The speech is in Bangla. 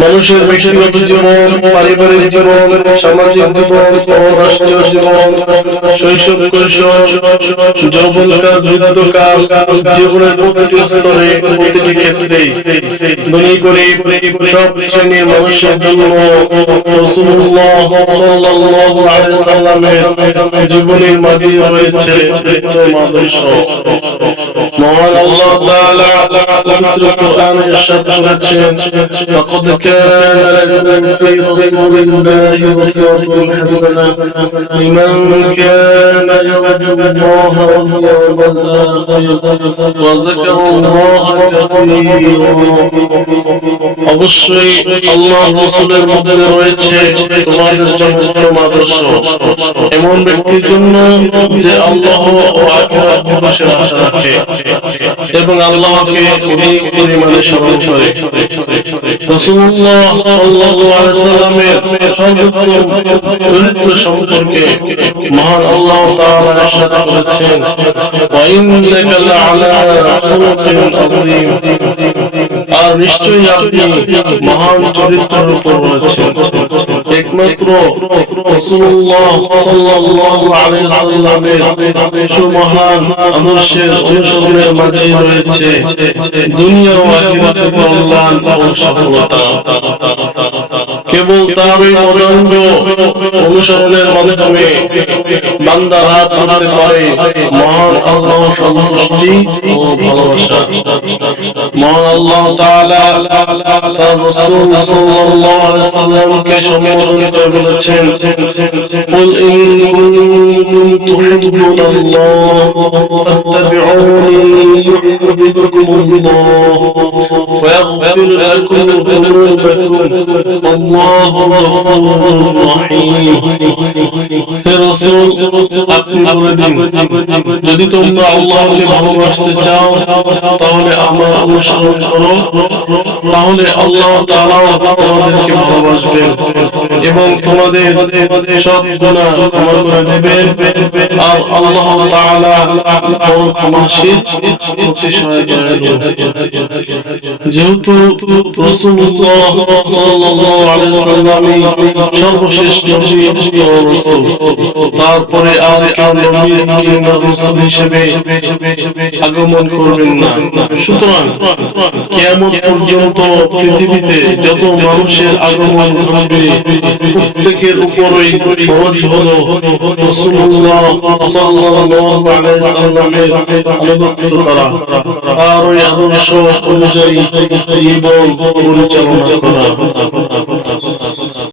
মানুষের ব্যক্তিগত জীবন, পারিবারিক জীবন, সামাজিক জীবন ও রাষ্ট্রীয় জীবন, শৈশব, কৈশোর, যৌবনকাল, বৃদ্ধকাল, জীবনের প্রতিটি স্তরে, প্রতিটি ক্ষেত্রে ধনী গরিব সব শ্রেণীর মানুষের জন্য রাসূলুল্লাহ সাল্লাল্লাহু আলাইহি সাল্লামের জীবনের মাঝে রয়েছে উত্তম আদর্শ। মহান আল্লাহ তাআলা পবিত্র কোরআনে ইরশাদ করেছেন, লাকাদ কানা লাকুম ফি রাসূলিল্লাহি উসওয়াতুন হাসানাহ লিমান কানা ইয়ারজুল্লাহা ওয়াল ইয়াওমাল আখির ওয়া যাকারাল্লাহা কাসীরা। অবশ্যই আল্লাহ রাসূলের মধ্যে রয়েছে তোমাদের জন্য উত্তম আদর্শ এমন ব্যক্তির জন্য যে আল্লাহ ও আখিরাত দিবসের আশা রাখে এবং আল্লাহকে অধিক পরিমাণে স্মরণ করে। রাসূলুল্লাহ সাল্লাল্লাহু আলাইহি ওয়াসাল্লামের সর্বোত্তম চরিত্র সম্পর্কে মহান আল্লাহ তাআলা ইরশাদ করেছেন, ওয়া ইন্নাকা লাআলা খুলুকিন আযীম। আর নিশ্চয়ই আপনি মহান চরিত্রের উপর রয়েছেন। একমাত্র রাসূলুল্লাহ সাল্লাল্লাহু আলাইহি ওয়াসাল্লামের সুমহান আদর্শের অনুসরণের মাঝে রয়েছে দুনিয়া ও আখিরাতের কল্যাণ ও সফলতা। কেবল তারই পদাঙ্ক অনুসরণের মাধ্যমে বান্দা লাভ করতে পারে মহান আল্লাহর সন্তুষ্টি ও ভালোবাসা। মহান আল্লাহ তাআলা তার রাসূল সাল্লাল্লাহু আলাইহি ওয়াসাল্লামকে সম্বোধন করে বলেছেন, কুল ইন কুনতুম তুহিব্বুনাল্লাহ ফাত্তাবিউনি ইউহিব্বুকুমুল্লাহ ওয়া ইয়াগফির লাকুম যুনুবাকুম আল্লাহু গফুরুর রহিম। হে রাসূল, আপনি বলে দিন, যদি তোমরা আল্লাহকে ভালোবাসতে চাও তাহলে আমার অনুসরণ করো, তাহলে আল্লাহ তাআলা তোমাদেরকে ভালোবাসবেন এবং তোমাদের সব গুনাহ ক্ষমা করে দেবেন। আর আল্লাহ তাআলা বড় ক্ষমাশীল, অতিশয় দয়ালু। যেহেতু রাসূলুল্লাহ সাল্লাল্লাহু আলাইহি ওয়াসাল্লাম সর্বশ্রেষ্ঠ নবী ও রাসূল, তারপরে আর কেউ নবী কিংবা রাসূল হিসেবে আগমন করবেন না। সুতরাং কিয়ামত পর্যন্ত পৃথিবীতে যত মানুষের আগমন ঘটবে প্রত্যেকের উপরই ফরজ হলো রাসূলুল্লাহ সাল্লাল্লাহু আলাইহি ওয়াসাল্লামের আনুগত্য করা আর ওই আদর্শ অনুযায়ী জীবন পরিচালনা করা।